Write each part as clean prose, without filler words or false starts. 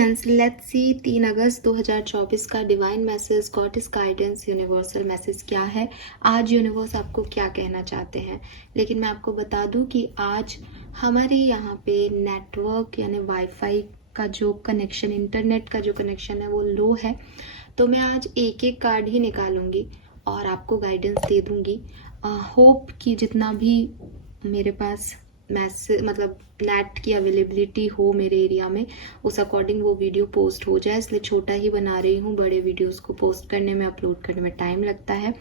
Variance let's see 3 अगस्त 2024 का divine message, God is guidance, universal message क्या है। आज यूनिवर्स आपको क्या कहना चाहते हैं। लेकिन मैं आपको बता दूं कि आज हमारे यहाँ पे नेटवर्क यानी वाईफाई का जो कनेक्शन, इंटरनेट का जो कनेक्शन है वो लो है। तो मैं आज एक एक कार्ड ही निकालूंगी और आपको गाइडेंस दे दूंगी। होप कि जितना भी मेरे पास मैसेज मतलब नेट की अवेलेबिलिटी हो मेरे एरिया में, उस अकॉर्डिंग वो वीडियो पोस्ट हो जाए, इसलिए छोटा ही बना रही हूँ। बड़े वीडियोस को पोस्ट करने में, अपलोड करने में टाइम लगता है।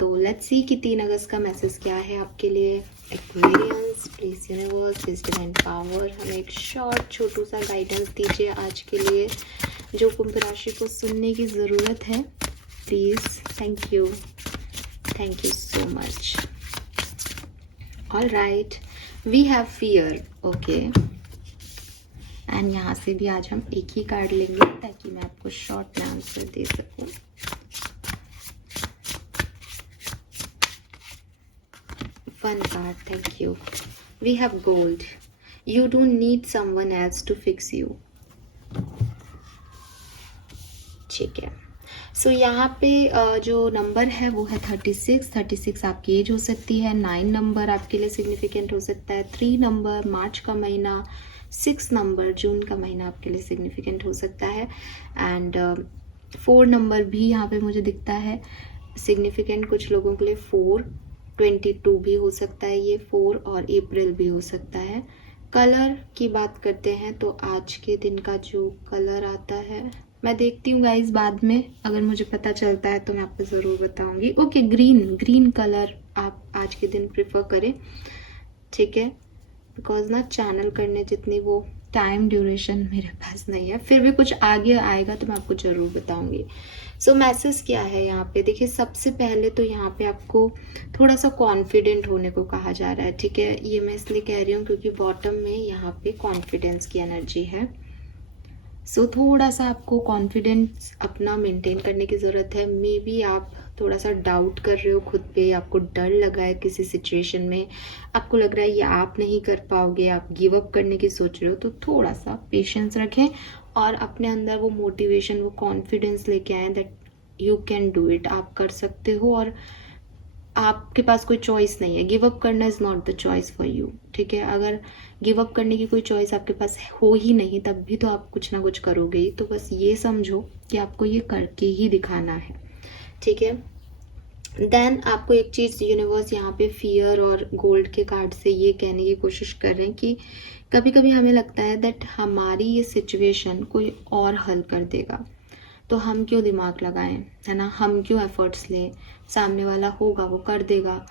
तो लेट्स सी कि 3 अगस्त का मैसेज क्या है आपके लिए। Aquarians, please universe, please divine power, हमें एक शॉर्ट छोटू सा गाइडेंस दीजिए आज के लिए, जो कुंभ राशि को सुनने की ज़रूरत है please. Thank you so much. All right, we have fear, okay. And यहाँ से भी आज हम एक ही कार्ड लेंगे ताकि मैं आपको शॉर्ट में आंसर दे सकूं। One card, thank you. We have gold, you don't need someone else to fix you. ठीक है, सो यहाँ पे जो नंबर है वो है 36 आपकी एज हो सकती है। 9 नंबर आपके लिए सिग्निफिकेंट हो सकता है। 3 नंबर मार्च का महीना, 6 नंबर जून का महीना आपके लिए सिग्निफिकेंट हो सकता है। एंड 4 नंबर भी यहाँ पे मुझे दिखता है सिग्निफिकेंट कुछ लोगों के लिए। 4, 22 भी हो सकता है ये 4, और अप्रैल भी हो सकता है। कलर की बात करते हैं तो आज के दिन का जो कलर आता है, मैं देखती हूँ गाइज बाद में, अगर मुझे पता चलता है तो मैं आपको ज़रूर बताऊंगी। ओके, ग्रीन कलर आप आज के दिन प्रेफर करें, ठीक है। बिकॉज ना चैनल करने जितनी वो टाइम ड्यूरेशन मेरे पास नहीं है, फिर भी कुछ आगे आएगा तो मैं आपको ज़रूर बताऊंगी। सो मैसेज क्या है यहाँ पे, देखिए सबसे पहले तो यहाँ पे आपको थोड़ा सा कॉन्फिडेंट होने को कहा जा रहा है, ठीक है। ये मैं इसलिए कह रही हूँ क्योंकि बॉटम में यहाँ पे कॉन्फिडेंस की एनर्जी है। सो थोड़ा सा आपको कॉन्फिडेंस अपना मेंटेन करने की ज़रूरत है। मे बी आप थोड़ा सा डाउट कर रहे हो खुद पे, आपको डर लगा है किसी सिचुएशन में, आपको लग रहा है ये आप नहीं कर पाओगे, आप गिव अप करने की सोच रहे हो। तो थोड़ा सा पेशेंस रखें और अपने अंदर वो मोटिवेशन, वो कॉन्फिडेंस लेके आए that you can do it, आप कर सकते हो और आपके पास कोई चॉइस नहीं है। गिव अप करना is not the choice for you, ठीक है। अगर गिव अप करने की कोई चॉइस आपके पास हो ही नहीं तब भी तो आप कुछ ना कुछ करोगे ही। तो बस ये समझो कि आपको ये करके ही दिखाना है, ठीक है। देन आपको एक चीज़ यूनिवर्स यहाँ पे फियर और गोल्ड के कार्ड से ये कहने की कोशिश कर रहे हैं कि कभी कभी हमें लगता है दैट हमारी ये सिचुएशन कोई और हल कर देगा, तो हम क्यों दिमाग लगाएं, है ना। हम क्यों एफर्ट्स लें, सामने वाला होगा वो कर देगा।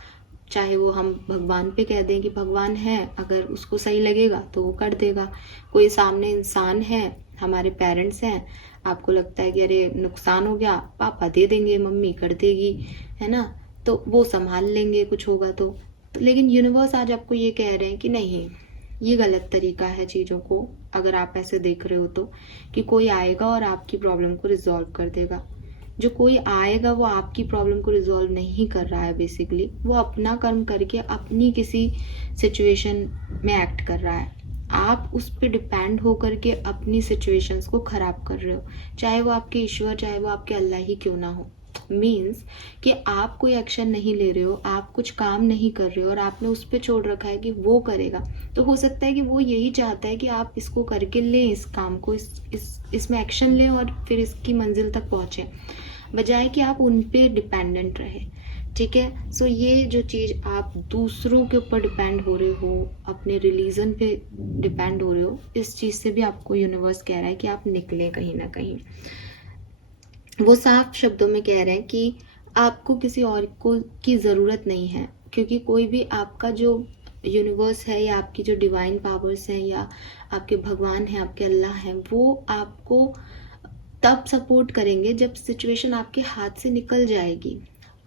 चाहे वो हम भगवान पे कह दें कि भगवान है, अगर उसको सही लगेगा तो वो कर देगा। कोई सामने इंसान है, हमारे पेरेंट्स हैं, आपको लगता है कि अरे नुकसान हो गया, पापा दे देंगे, मम्मी कर देगी, है ना, तो वो संभाल लेंगे कुछ होगा तो। लेकिन यूनिवर्स आज आपको ये कह रहे हैं कि नहीं, ये गलत तरीका है चीज़ों को, अगर आप ऐसे देख रहे हो तो, कि कोई आएगा और आपकी प्रॉब्लम को रिजॉल्व कर देगा। जो कोई आएगा वो आपकी प्रॉब्लम को रिजॉल्व नहीं कर रहा है, बेसिकली वो अपना कर्म करके अपनी किसी सिचुएशन में एक्ट कर रहा है। आप उस पर डिपेंड होकर के अपनी सिचुएशंस को खराब कर रहे हो, चाहे वो आपके ईश्वर, चाहे वो आपके अल्लाह ही क्यों ना हो। मीन्स कि आप कोई एक्शन नहीं ले रहे हो, आप कुछ काम नहीं कर रहे हो और आपने उस पर छोड़ रखा है कि वो करेगा। तो हो सकता है कि वो यही चाहता है कि आप इसको करके लें, इस काम को, इसमें एक्शन लें और फिर इसकी मंजिल तक पहुँचें, बजाय कि आप उन पे डिपेंडेंट रहे, ठीक है। सो ये जो चीज़ आप दूसरों के ऊपर डिपेंड हो रहे हो, अपने रिलीजन पे डिपेंड हो रहे हो, इस चीज़ से भी आपको यूनिवर्स कह रहा है कि आप निकले कहीं ना कहीं। वो साफ शब्दों में कह रहे हैं कि आपको किसी और को की ज़रूरत नहीं है, क्योंकि कोई भी आपका जो यूनिवर्स है या आपकी जो डिवाइन पावर्स हैं या आपके भगवान हैं, आपके अल्लाह हैं, वो आपको तब सपोर्ट करेंगे जब सिचुएशन आपके हाथ से निकल जाएगी।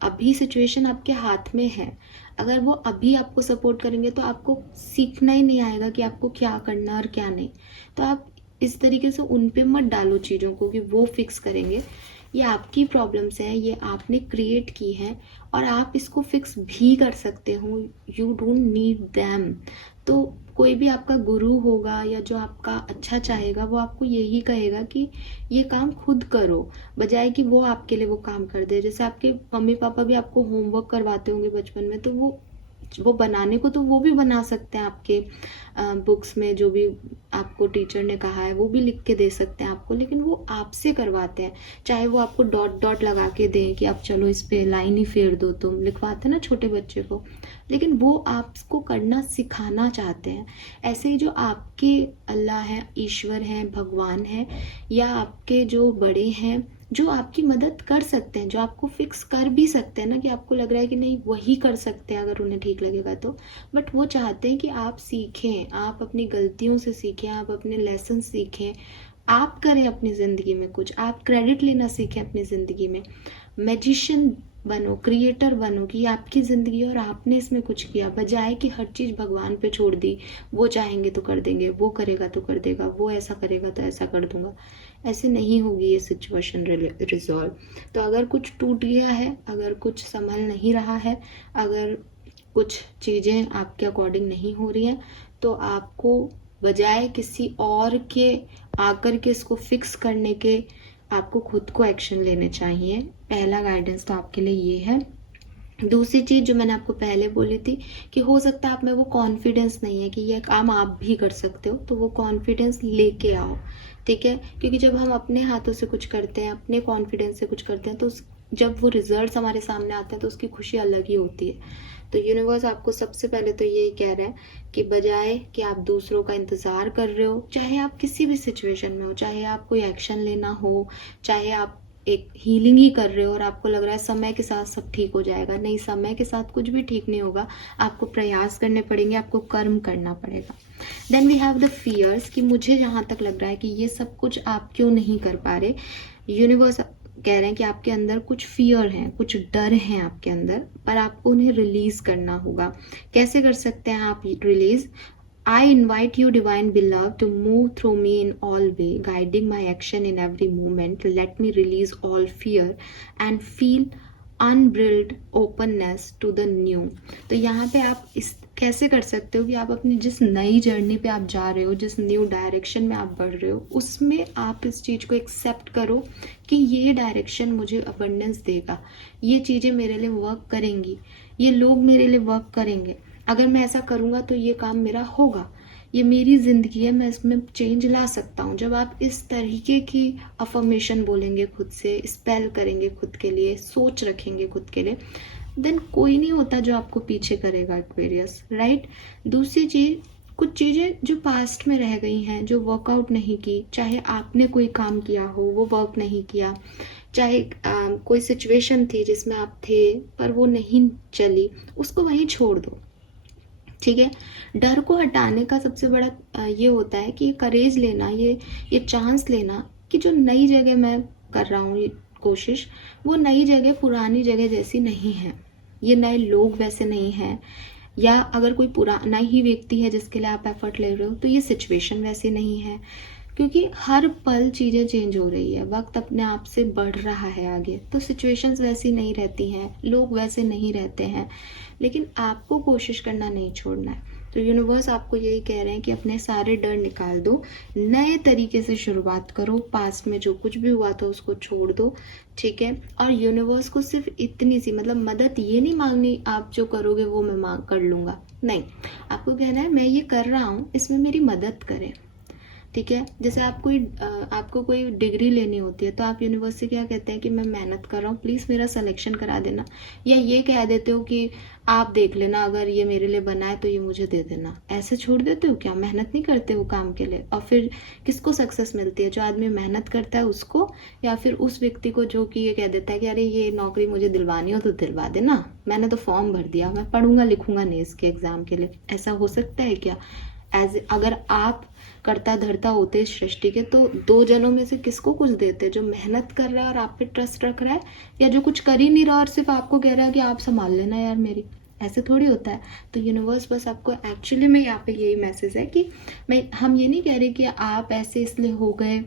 अभी सिचुएशन आपके हाथ में है, अगर वो अभी आपको सपोर्ट करेंगे तो आपको सीखना ही नहीं आएगा कि आपको क्या करना और क्या नहीं। तो आप इस तरीके से उन पे मत डालो चीज़ों को कि वो फिक्स करेंगे, ये आपकी प्रॉब्लम्स हैं, ये आपने क्रिएट की हैं और आप इसको फिक्स भी कर सकते हो। You don't need them. तो कोई भी आपका गुरु होगा या जो आपका अच्छा चाहेगा वो आपको यही कहेगा कि ये काम खुद करो, बजाय कि वो आपके लिए वो काम कर दे। जैसे आपके मम्मी पापा भी आपको होमवर्क करवाते होंगे बचपन में, तो वो बनाने को तो वो भी बना सकते हैं आपके बुक्स में, जो भी आपको टीचर ने कहा है वो भी लिख के दे सकते हैं आपको, लेकिन वो आपसे करवाते हैं। चाहे वो आपको डॉट डॉट लगा के दें कि अब चलो इस पे लाइन ही फेर दो, तुम लिखवाते ना छोटे बच्चे को, लेकिन वो आपको करना सिखाना चाहते हैं। ऐसे ही जो आपके अल्लाह हैं, ईश्वर हैं, भगवान हैं, या आपके जो बड़े हैं जो आपकी मदद कर सकते हैं, जो आपको फिक्स कर भी सकते हैं ना, कि आपको लग रहा है कि नहीं वही कर सकते हैं अगर उन्हें ठीक लगेगा तो, बट वो चाहते हैं कि आप सीखें, आप अपनी गलतियों से सीखें, आप अपने लेसन सीखें, आप करें अपनी ज़िंदगी में कुछ, आप क्रेडिट लेना सीखें अपनी ज़िंदगी में, मैजिशियन बनो, क्रिएटर बनो, कि आपकी ज़िंदगी और आपने इसमें कुछ किया, बजाय कि हर चीज़ भगवान पे छोड़ दी, वो चाहेंगे तो कर देंगे, वो करेगा तो कर देगा, वो ऐसा करेगा तो ऐसा कर दूंगा। ऐसे नहीं होगी ये सिचुएशन रिजॉल्व। तो अगर कुछ टूट गया है, अगर कुछ संभल नहीं रहा है, अगर कुछ चीज़ें आपके अकॉर्डिंग नहीं हो रही हैं, तो आपको बजाय किसी और के आकर के इसको फिक्स करने के, आपको खुद को एक्शन लेने चाहिए। पहला गाइडेंस तो आपके लिए ये है। दूसरी चीज़ जो मैंने आपको पहले बोली थी कि हो सकता है आप में वो कॉन्फिडेंस नहीं है कि ये काम आप भी कर सकते हो, तो वो कॉन्फिडेंस लेके आओ, ठीक है। क्योंकि जब हम अपने हाथों से कुछ करते हैं, अपने कॉन्फिडेंस से कुछ करते हैं, तो जब वो रिजल्ट्स हमारे सामने आते हैं तो उसकी खुशी अलग ही होती है। तो यूनिवर्स आपको सबसे पहले तो यही कह रहा है कि बजाय कि आप दूसरों का इंतज़ार कर रहे हो, चाहे आप किसी भी सिचुएशन में हो, चाहे आप कोई एक्शन लेना हो, चाहे आप एक हीलिंग ही कर रहे हो और आपको लग रहा है समय के साथ सब ठीक हो जाएगा, नहीं, समय के साथ कुछ भी ठीक नहीं होगा। आपको प्रयास करने पड़ेंगे, आपको कर्म करना पड़ेगा। Then we have the fears, कि मुझे जहाँ तक लग रहा है कि ये सब कुछ आप क्यों नहीं कर पा रहे। यूनिवर्स कह रहे हैं कि आपके अंदर कुछ फियर हैं, कुछ डर हैं आपके अंदर, पर आपको उन्हें रिलीज करना होगा। कैसे कर सकते हैं आप release? I invite you, divine beloved, to move through me in all way, guiding my action in every moment. Let me release all fear and feel unbridled openness to the new. तो यहाँ पे आप इस कैसे कर सकते हो कि आप अपनी जिस नई जर्नी पे आप जा रहे हो, जिस न्यू डायरेक्शन में आप बढ़ रहे हो, उसमें आप इस चीज़ को एक्सेप्ट करो कि ये डायरेक्शन मुझे अबंडेंस देगा, ये चीज़ें मेरे लिए वर्क करेंगी, ये लोग मेरे लिए वर्क करेंगे, अगर मैं ऐसा करूँगा तो ये काम मेरा होगा, ये मेरी ज़िंदगी है, मैं इसमें चेंज ला सकता हूँ। जब आप इस तरीके की अफर्मेशन बोलेंगे खुद से, स्पेल करेंगे खुद के लिए, सोच रखेंगे खुद के लिए, देन कोई नहीं होता जो आपको पीछे करेगा, एक्वेरियस, राइट। दूसरी चीज़, कुछ चीज़ें जो पास्ट में रह गई हैं, जो वर्कआउट नहीं की, चाहे आपने कोई काम किया हो वो वर्क नहीं किया, चाहे कोई सिचुएशन थी जिसमें आप थे पर वो नहीं चली, उसको वहीं छोड़ दो, ठीक है। डर को हटाने का सबसे बड़ा ये होता है कि ये करेज लेना, ये चांस लेना कि जो नई जगह मैं कर रहा हूँ ये कोशिश, वो नई जगह पुरानी जगह जैसी नहीं है, ये नए लोग वैसे नहीं हैं, या अगर कोई पुराना ही व्यक्ति है जिसके लिए आप एफर्ट ले रहे हो तो ये सिचुएशन वैसी नहीं है, क्योंकि हर पल चीज़ें चेंज हो रही है, वक्त अपने आप से बढ़ रहा है आगे, तो सिचुएशंस वैसी नहीं रहती हैं, लोग वैसे नहीं रहते हैं, लेकिन आपको कोशिश करना नहीं छोड़ना है। तो यूनिवर्स आपको यही कह रहे हैं कि अपने सारे डर निकाल दो, नए तरीके से शुरुआत करो, पास्ट में जो कुछ भी हुआ था उसको छोड़ दो, ठीक है। और यूनिवर्स को सिर्फ इतनी सी, मतलब मदद ये नहीं मांगनी आप जो करोगे वो मैं मांग कर लूँगा, नहीं, आपको कहना है मैं ये कर रहा हूँ, इसमें मेरी मदद करें, ठीक है। जैसे आपको कोई डिग्री लेनी होती है तो आप यूनिवर्स से क्या कहते हैं कि मैं मेहनत कर रहा हूँ, प्लीज़ मेरा सिलेक्शन करा देना, या ये कह देते हो कि आप देख लेना, अगर ये मेरे लिए बना है तो ये मुझे दे देना, ऐसे छोड़ देते हो क्या? मेहनत नहीं करते वो काम के लिए? और फिर किसको सक्सेस मिलती है? जो आदमी मेहनत करता है उसको, या फिर उस व्यक्ति को जो कि ये कह देता है कि अरे ये नौकरी मुझे दिलवानी हो तो दिलवा देना, मैंने तो फॉर्म भर दिया, मैं पढ़ूंगा लिखूंगा नहीं इसके एग्ज़ाम के लिए। ऐसा हो सकता है क्या? अगर आप करता धरता होते इस सृष्टि के, तो दो जनों में से किसको कुछ देते? जो मेहनत कर रहा है और आप पे ट्रस्ट रख रहा है, या जो कुछ कर ही नहीं रहा और सिर्फ आपको कह रहा है कि आप संभाल लेना यार मेरी? ऐसे थोड़ी होता है। तो यूनिवर्स बस आपको एक्चुअली में यहाँ पे यही मैसेज है कि हम ये नहीं कह रहे कि आप ऐसे इसलिए हो गए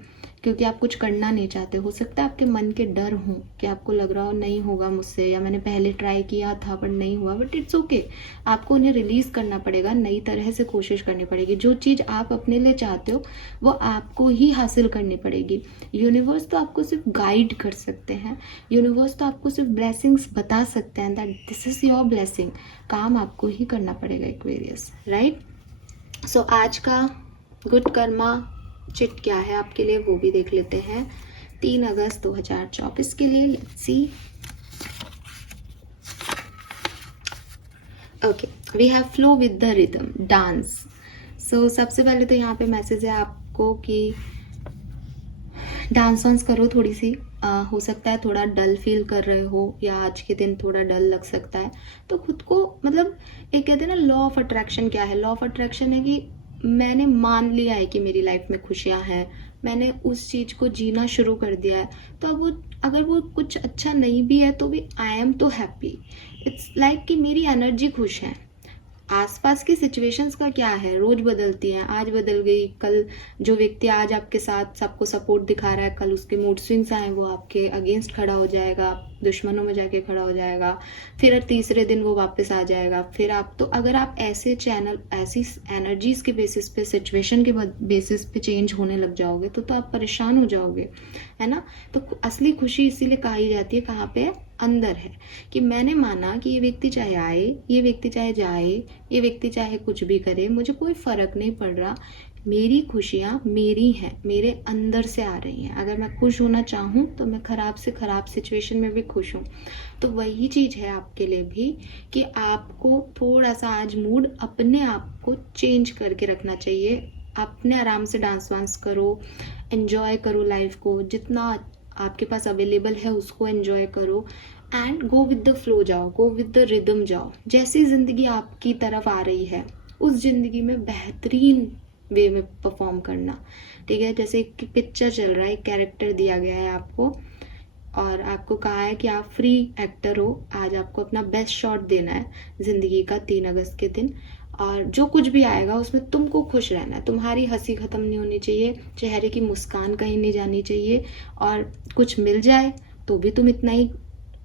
क्योंकि आप कुछ करना नहीं चाहते। हो सकता है आपके मन के डर हों कि आपको लग रहा हो नहीं होगा मुझसे, या मैंने पहले ट्राई किया था पर नहीं हुआ, बट इट्स ओके। आपको उन्हें रिलीज़ करना पड़ेगा, नई तरह से कोशिश करनी पड़ेगी। जो चीज़ आप अपने लिए चाहते हो वो आपको ही हासिल करनी पड़ेगी। यूनिवर्स तो आपको सिर्फ गाइड कर सकते हैं, यूनिवर्स तो आपको सिर्फ ब्लेसिंग्स बता सकते हैं that this is your blessing. काम आपको ही करना पड़ेगा एक्वेरियस, राइट। सो आज का गुड कर्मा चिट क्या है आपके लिए वो भी देख लेते हैं 3 अगस्त 2024 के लिए। Let's see. Okay, we have flow with the rhythm, dance. So सबसे पहले तो यहाँ पे मैसेज है आपको कि डांस वांस करो थोड़ी सी। हो सकता है थोड़ा डल फील कर रहे हो या आज के दिन थोड़ा डल लग सकता है, तो खुद को मतलब एक कहते हैं ना लॉ ऑफ अट्रैक्शन। क्या है लॉ ऑफ अट्रैक्शन? है कि मैंने मान लिया है कि मेरी लाइफ में खुशियाँ हैं, मैंने उस चीज़ को जीना शुरू कर दिया है, तो अब वो अगर वो कुछ अच्छा नहीं भी है तो भी आई एम तो हैप्पी। इट्स लाइक कि मेरी एनर्जी खुश है। आसपास की सिचुएशंस का क्या है, रोज बदलती हैं, आज बदल गई, कल जो व्यक्ति आज आपके साथ सबको सपोर्ट दिखा रहा है कल उसके मूड स्विंग्स आए वो आपके अगेंस्ट खड़ा हो जाएगा, दुश्मनों में जाके खड़ा हो जाएगा, फिर तीसरे दिन वो वापस आ जाएगा। फिर आप तो अगर आप ऐसे चैनल ऐसी एनर्जीज के बेसिस पे सिचुएशन के बेसिस पे चेंज होने लग जाओगे तो आप परेशान हो जाओगे, है ना। तो असली खुशी इसीलिए कही जाती है कहाँ पे है, अंदर है। कि मैंने माना कि ये व्यक्ति चाहे आए, ये व्यक्ति चाहे जाए, ये व्यक्ति चाहे कुछ भी करे, मुझे कोई फर्क नहीं पड़ रहा, मेरी खुशियाँ मेरी हैं, मेरे अंदर से आ रही हैं। अगर मैं खुश होना चाहूँ तो मैं खराब से खराब सिचुएशन में भी खुश हूँ। तो वही चीज़ है आपके लिए भी कि आपको थोड़ा सा आज मूड अपने आप को चेंज करके रखना चाहिए। अपने आराम से डांस वांस करो, एन्जॉय करो लाइफ को, जितना आपके पास अवेलेबल है उसको एन्जॉय करो and go with the flow जाओ, गो विद द रिदम जाओ। जैसी ज़िंदगी आपकी तरफ आ रही है उस ज़िंदगी में बेहतरीन वे में परफॉर्म करना, ठीक है। जैसे एक पिक्चर चल रहा है, एक कैरेक्टर दिया गया है आपको और आपको कहा है कि आप फ्री एक्टर हो, आज आपको अपना बेस्ट शॉट देना है ज़िंदगी का 3 अगस्त के दिन, और जो कुछ भी आएगा उसमें तुमको खुश रहना है। तुम्हारी हंसी ख़त्म नहीं होनी चाहिए, चेहरे की मुस्कान कहीं नहीं जानी चाहिए, और कुछ मिल जाए तो भी तुम इतना ही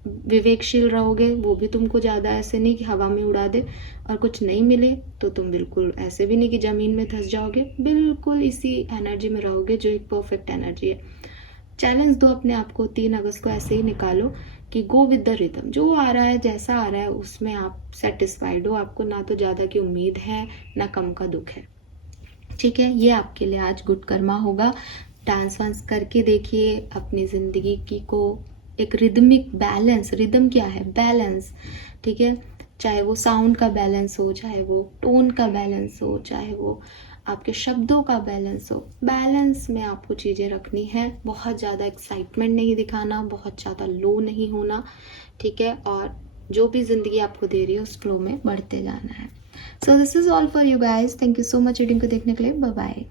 विवेकशील रहोगे, वो भी तुमको ज़्यादा ऐसे नहीं कि हवा में उड़ा दे, और कुछ नहीं मिले तो तुम बिल्कुल ऐसे भी नहीं कि ज़मीन में धंस जाओगे, बिल्कुल इसी एनर्जी में रहोगे जो एक परफेक्ट एनर्जी है। चैलेंज दो अपने आप को, 3 अगस्त को ऐसे ही निकालो कि गो विद द रिदम, जो आ रहा है जैसा आ रहा है उसमें आप सेटिस्फाइड हो, आपको ना तो ज़्यादा की उम्मीद है ना कम का दुख है, ठीक है। ये आपके लिए आज गुड कर्मा होगा। डांस वांस करके देखिए, अपनी ज़िंदगी की को एक रिदमिक बैलेंस, रिदम क्या है, बैलेंस, ठीक है। चाहे वो साउंड का बैलेंस हो, चाहे वो टोन का बैलेंस हो, चाहे वो आपके शब्दों का बैलेंस हो, बैलेंस में आपको चीज़ें रखनी है। बहुत ज़्यादा एक्साइटमेंट नहीं दिखाना, बहुत ज़्यादा लो नहीं होना, ठीक है। और जो भी ज़िंदगी आपको दे रही है उस फ्लो में बढ़ते जाना है। So this is all for you guys. Thank you so much reading को देखने के लिए। Bye bye.